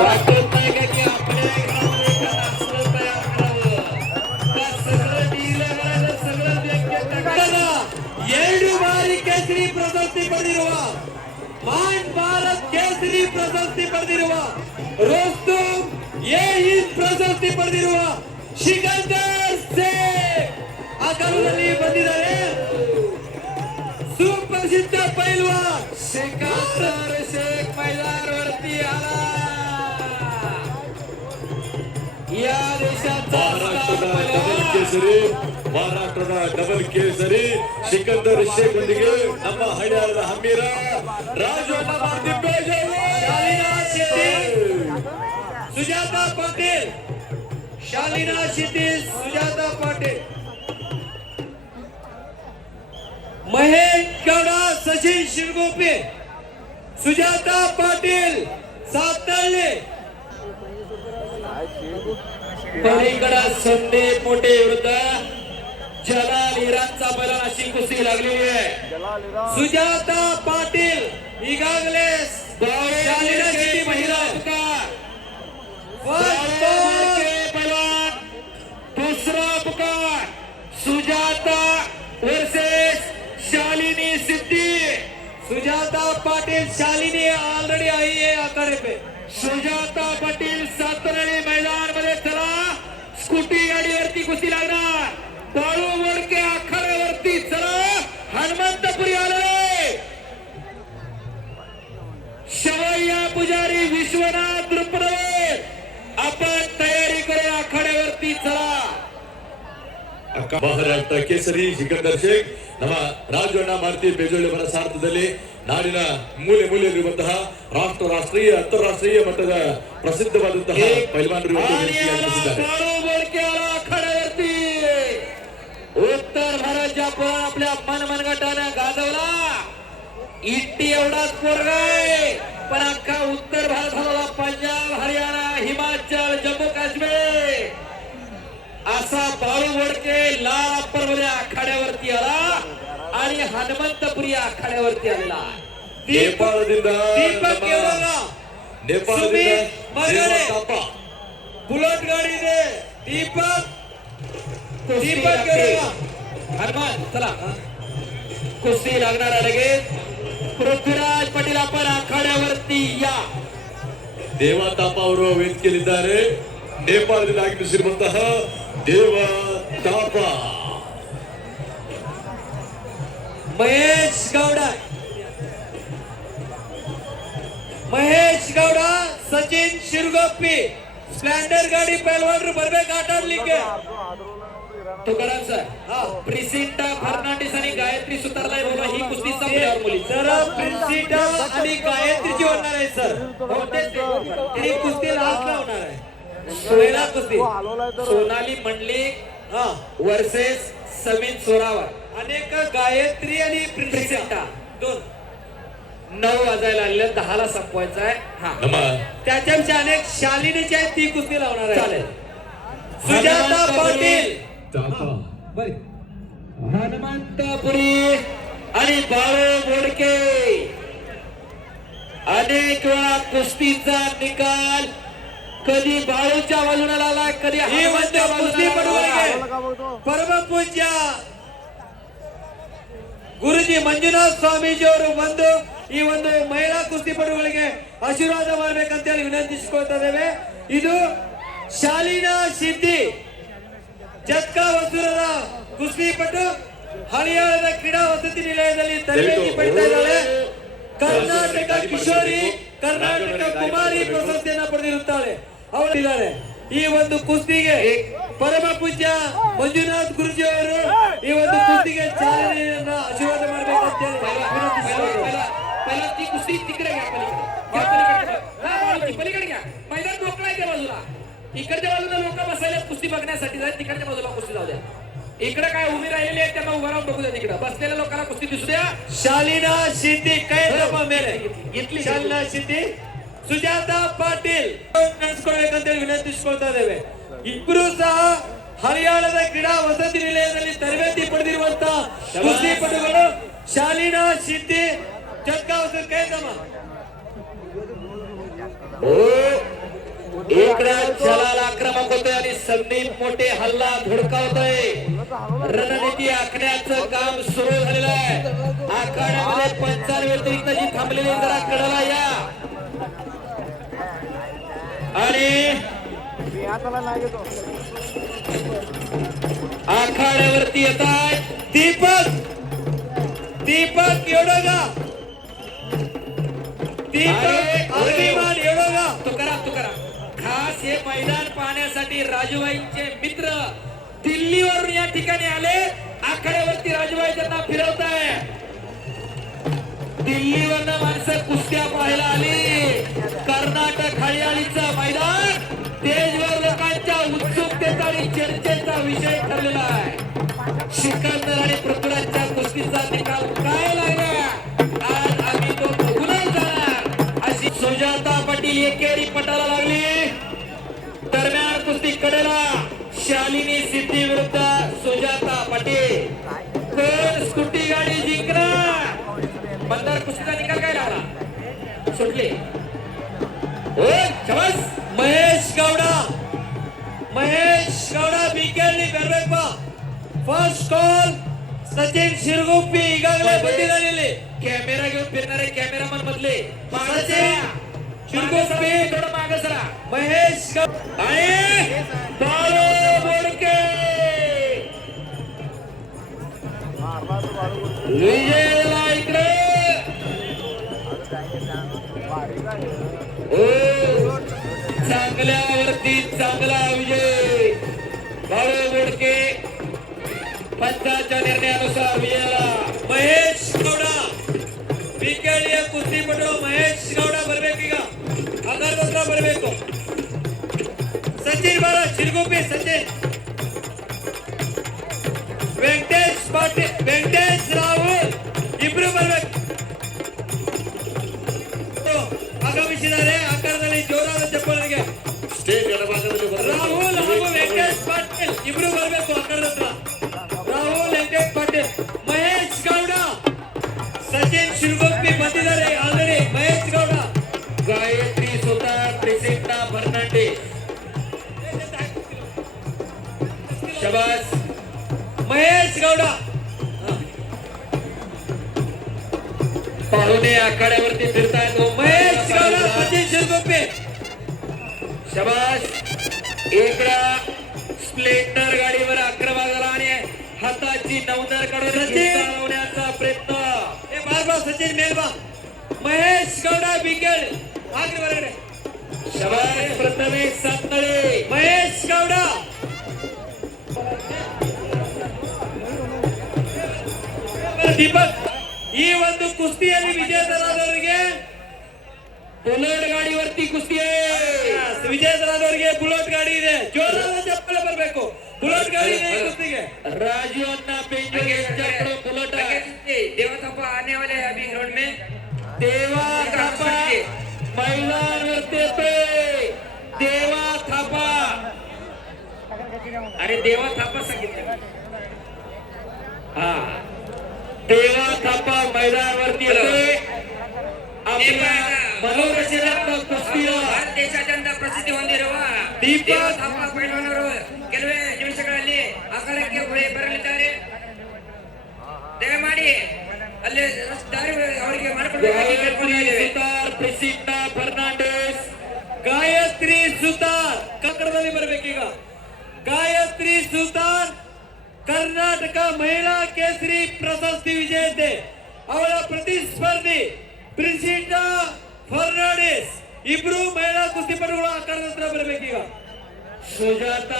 वाटत नाही का की आपल्या घरामध्ये असलं तयार करावं का सगळं डील करायचं सगळं ಎರಡು ಬಾರಿ ಕೇಸರಿ ಪ್ರಶಸ್ತಿ ಪಡೆದಿರುವ ಮಾನ್ ಭಾರತ್ ಕೇಸರಿ ಪ್ರಶಸ್ತಿ ಪಡೆದಿರುವ ರೋಸ್ತುಂ ಪ್ರಶಸ್ತಿ ಪಡೆದಿರುವ ಸಿಕಂದರ್ ಶೇಖ್ ಆ ಕಾಲದಲ್ಲಿ ಬಂದಿದ್ದಾರೆ सुप्रसिद्ध पैलवान सिकंदर शेख मैदानावरती आला या देशाचा महाराष्ट्ರದ ಡಬಲ್ ಕೇಸರಿ ಸಿಕಂದರ್ ಶೇಖ್ ಒಂದಿಗೆ ನಮ್ಮ ಹಳ್ಯಾಳದ ಹಮ್ಮೀರ ರಾಜಣ್ಣ शालिना शितील सुजाता पाटील शालिना शितील सुजाता पाटील महेश गौडा सचिन शिरगोपे सुजाता पाटील सातळले पलीकडा संदीप मोठे विरुद्ध जलाल इराणचा बैलान अशी कुस्ती लागलेली आहे सुजाता पाटील ಈಗಾಗಲೇ शालिना शितील महिला पुकार पैलवान दूसरा पुकार सुजाता वर्सेस शालिनी सिद्धी सुजाता पाटील शालिनी ऑलरेडी आई है आखाड़े पे सुजाता पाटील सातरळी मैदान मध्ये चला स्कूटी गाडीवरती कुस्ती लागणार बाळू मोडके आखाड्यावरती चला हनुमंतपुरी आले शवय्या पुजारी विश्वनाथ रुपरे आपण तयारी करू आखाड्यावरती चला ಮಹಾರಾಷ್ಟ್ರ ಕೇಸರಿ ಸಿಕಂದರ್ ಶೇಖ್ ನಮ್ಮ ರಾಜಣ್ಣ ಮಾರುತಿ ಬೇಜೋಳಿಯವರ ಸಾರಥ್ಯದಲ್ಲಿ ನಾಡಿನ ಮೂಲೆ ಮೂಲೆಯಲ್ಲಿರುವಂತಹ ರಾಷ್ಟ್ರೀಯ ಅಂತಾರಾಷ್ಟ್ರೀಯ ಮಟ್ಟದ ಪ್ರಸಿದ್ಧವಾದಂತಹ ಪೈಲ್ವಾನರು उत्तर भारत आपण आपल्या मनगटाने गाजवला इट्टी एवढाच पोरगा आहे पण अख्खा उत्तर भारत हरवला पंजाब हरियाणा हिमाचल जम्मू काश्मीर असा बाळू मोडके लाल पर्वल्या आखाड्यावरती आला आणि हनुमंतपुरी आखाड्यावरती आलेला नेपाळದಿಂದ बुलेट गाडी दे दीपक हनुमान चला कुस्ती लागणार लगेच पृथ्वीराज पाटील आपण आखाड्यावरती या ದೇವ ತಾಪ ಅವರು ವೇದಿಕೆಯಲ್ಲಿದ್ದಾರೆ ನೇಪಾಳದಿಂದ ಆಗಮಿಸಿರುವಂತಹ ದೇವ ತಾಪ ಮಹೇಶ್ ಗೌಡ ಸಚಿನ್ ಶಿರ್ಗೋಪಿ स्प्लेंडर गाडी पहलवान बरबेक आठ आडलिके तुकाराम सर प्रिसिंटा फर्नांडिस आणि गायत्री सुतारला बोला ही कुस्ती संपल्यावर मुली सर प्रिसिंटा आणि गायत्रीची होणार आहे सर ती कुस्ती लास्टला होणार आहे सोयला कुस्ती सोनाली मंडलिक वर्सेस समीन सोरावर अनेक गायत्री आणि प्रिसिंटा दोन 9 वाजायला आलेल्या 10 ला संपवायचा आहे त्याच्यापेक्षा अनेक शालिनीची आहे ती कुस्ती लावणार आहे चालेल सुजाता पाटील हनुमंतपुरी आणि बाळू मोडके अनेक वेळा कुस्तीचा निकाल कधी बाळूच्या बाजूला लागला कधी कुस्ती परमपूज्य ಗುರುಜಿ ಮಂಜುನಾಥ್ ಸ್ವಾಮೀಜಿ ಅವರು ಬಂದು ಈ ಒಂದು ಮಹಿಳಾ ಕುಸ್ತಿಪಟುಗಳಿಗೆ ಆಶೀರ್ವಾದ ಮಾಡಬೇಕಂತ ಹೇಳಿ ವಿನಂತಿಸಿಕೊಳ್ತಾ ಇದ್ದೇವೆ ಇದು ಶಾಲಿನಾ ಸಿದ್ದಿ ಜತ್ಕಾ ವಸೂರರ ಕುಸ್ತಿಪಟು ಹಳಿಯಾಳದ ಕ್ರೀಡಾ ವಸತಿ ನಿಲಯದಲ್ಲಿ ತರಬೇತಿ ಪಡಿತಾ ಇದ್ದಾಳೆ ಕರ್ನಾಟಕ ಕಿಶೋರಿ ಕರ್ನಾಟಕ ಕುಮಾರಿ ಪ್ರಶಸ್ತಿಯನ್ನು ಪಡೆದಿರುತ್ತಾಳೆ ಅವಳಿದ್ದಾರೆ ಈ ಒಂದು ಕುಸ್ತಿಗೆ ಪರಮ ಪೂಜ್ಯ ಮಂಜುನಾಥ್ ಗುರುಜಿ ಅವರು ಈ ಒಂದು ಕುಸ್ತಿಗೆ ಚಾಲನೆಯನ್ನ ಆಶೀರ್ವಾದ ಮಾಡಬೇಕಂತ ಹೇಳಿ कुस्ती तिकडे पलीकडे घ्या मैदान मोकळा आहे त्या बाजूला इकडच्या बाजूला लोक बसायला कुस्ती बघण्यासाठी जाईल तिकडच्या बाजूला कुस्ती जाऊ द्या इकडे काय उभी राहिलेली आहे त्यांना उभा राहून बघू द्या तिकडे बसलेल्या लोकांना कुस्ती दिसू द्या शालिना शिंदे काय मेले घेतली शालिना शिंदे ಸುಜಾತಾ ಪಾಟೀಲ್ ನಡೆಸಿಕೊಳ್ಳಬೇಕಂತ ವಿನಂತಿಸಿಕೊಳ್ತಾ ಇದ್ದೇವೆ ಇಬ್ಬರು ಸಹ ಹರಿಯಾಣದ ಕ್ರೀಡಾ ವಸತಿ ನಿಲಯದಲ್ಲಿ ತರಬೇತಿ ಪಡೆದಿರುವಂತಹ ಕುಸ್ತಿಪಟುಗಳು ಶಾಲಿನಾ ಸಿದ್ದಿ ಜಗ್ಗಾವಸರ್ ಕೈದಮ್ಮ इकडे जलाल आक्रमक होतोय आणि संदीप मोठे हल्ला धुडकावतोय. रणनीती आखण्याचं काम सुरू झालेलं आहे. आखाड्यामध्ये 5 व्यतिरिक्त जी थांबलेली जरा कळला या आणि आखाड्यावरती येत आहे दीपक येडोगा. दीपक अभिमान येडोगा. तुकाराम खास हे मैदान पाहण्यासाठी राजूबाईंचे मित्र दिल्लीवरून या ठिकाणी आले. आखाड्यावरती राजूबाई त्यांना फिरवताय. दिल्लीवरनं माणसं कुस्त्या पाहायला आली. कर्नाटक हरियाणीचं मैदान देशभर लोकांच्या उत्सुकतेचा आणि चर्चेचा विषय ठरलेला आहे. सिकंदर आणि पृथ्वीराजच्या कुस्तीचा निकाल काय लागला आज आम्ही तो बघूनच जाणार अशी सुजाता पाटील एकेरी पटाला लागली. दरम्यान कुस्ती कडेला शालिनी सिद्धी विरुद्ध सुजाता पाटील. कोण स्कूटी गाडी जिंकणार? मतदार कुस्तीचा निकाल काय लागला? सुटले महेश गौडा बिकेली बेरबेकबा. फर्स्ट कॉल सचिन शिरगुप्पी इगागले बंदी झालेले. कॅमेरा घेऊन फिरणारे कॅमेरामन मधले शिरगुप्पी थोडं मागे सरा. महेश आणि बाळू बोडके विजयला इकडे. चांगल्यावरती चांगला विजय. बाळू बोडके पंचाच्या निर्णयानुसार विजयाला. महेश गौडा बिकेಳಿಯ ಕುಸ್ತಿಪಟು ಮಹೇಶ್ ಗೌಡ ಬರಬೇಕೀಗ. ಅಗರ್ಬತ್ರ ಬರಬೇಕು. ಸಚಿನ್ ಬಾಳ ಶಿರಗುಪ್ಪಿ ಸಚಿನ್. ವೆಂಕಟೇಶ್ ಪಾಟೀಲ್ ವೆಂಕಟೇಶ್ ರಾಹುಲ್ ಇಬ್ರು ಬರಬೇಕು. ಆಗಮಿಸಿದ್ದಾರೆ. ಆಕಾರದಲ್ಲಿ ಜೋರಾದ ಚಪ್ಪಾಳೆಗೆ ಸ್ಟೇಜ್ ಎಡಭಾಗದಲ್ಲಿ ರಾಹುಲ್ ಹಾಗೂ ವೆಂಕಟೇಶ್ ಪಾಟೀಲ್ ಇಬ್ರು ಬರಬೇಕು. ಆಕಾರದ ಹತ್ರ ರಾಹುಲ್ ವೆಂಕಟೇಶ್ ಪಾಟೀಲ್. ಮಹೇಶ್ ಗೌಡ ಸಚಿನ್ ಶಿರಗುಪ್ಪಿ ಬಂದಿದ್ದಾರೆ ಆಲ್ರೆಡಿ. ಮಹೇಶ್ ಗೌಡ ಗಾಯತ್ರಿ ಸುತಾರ್ ಪ್ರೆಸಿಡೆಂಟ್ ಫರ್ನಾಂಡಿಸ್. ಶಬಾಸ್ महेश गौडा. पाहुणे आखाड्यावरती फिरतायत. महेश गौडा सचिन शिरगुप्पी. शबास. इकडा स्प्लेंडर गाडीवर आक्रमक झाला आणि हाताची नवदार काढून चालवण्याचा प्रयत्न. बार सचिन मेलबा. महेश गौडा बिकेल आग्रे वरकडे. शबास. प्रथमेश सातनळे. महेश गौडा ದೀಪಕ್. ಈ ಒಂದು ಕುಸ್ತಿಯಲ್ಲಿ ವಿಜೇತರಾದವರಿಗೆ ಬುಲೆಟ್ ಗಾಡಿವರ್ತಿ ಕುಸ್ತಿ. ವಿಜೇತರಾದವರಿಗೆ ಬುಲೆಟ್ ಗಾಡಿ ಇದೆ. ಜೋರಾದ ಚಪ್ಪಲೆ ಬರಬೇಕು. ಬುಲೆಟ್ ಗಾಡಿ ಇದೆ ಕುಸ್ತಿಗೆ. राजू अन्ना पेंजोर यांच्याकडे बुलेट आहे. देवा थापा आने वाले हैं अभी ग्राउंड में. देवा थापा मैदानावरती येतोय. देवा थापा. अरे देवा थापा सांगितलं. हा देवा थापा मैदानावरती येतोय. आपल्या मनोरंजनात्मक ಕುಸ್ತಿಯ ಭಾರತ ದೇಶಾದ್ಯಂತ ಪ್ರಸಿದ್ಧಿ ಹೊಂದಿರುವ ದೀಪಕ್ ದೇವ ಥಾಪಾ ಪೈಲ್ವಾನರು ಕೆಲವೇ ನಿಮಿಷಗಳಲ್ಲಿ ಆಕಾರಕ್ಕೆ ಬರಲಿದ್ದಾರೆ. ದಯಮಾಡಿ ಅಲ್ಲಿ ದಾರಿ ಅವರಿಗೆ ಮಾಡಿಕೊಳ್ಳಬೇಕು. ಪ್ರೆಸಿಡೆಂಟ್ ಫರ್ನಾಂಡಿಸ್. ಗಾಯತ್ರಿ ಸುತಾರ್ ಕಕ್ಕಡದಲ್ಲಿ ಬರಬೇಕೀಗ. ಗಾಯತ್ರಿ ಸುತಾರ್ ಕರ್ನಾಟಕ ಮಹಿಳಾ ಕೇಸರಿ ಪ್ರಶಸ್ತಿ ವಿಜೇತೆ. ಅವಳ ಪ್ರತಿಸ್ಪರ್ಧಿ ಪ್ರೆಸಿಡೆಂಟ್ ಫರ್ನಾಂಡಿಸ್. ಇಬ್ರು ಮಹಿಳಾ ಕುಸ್ತಿಪಟುಗಳು ಆಕಾರದ ಹತ್ರ ಬರಬೇಕೀಗ. ಸುಜಾತ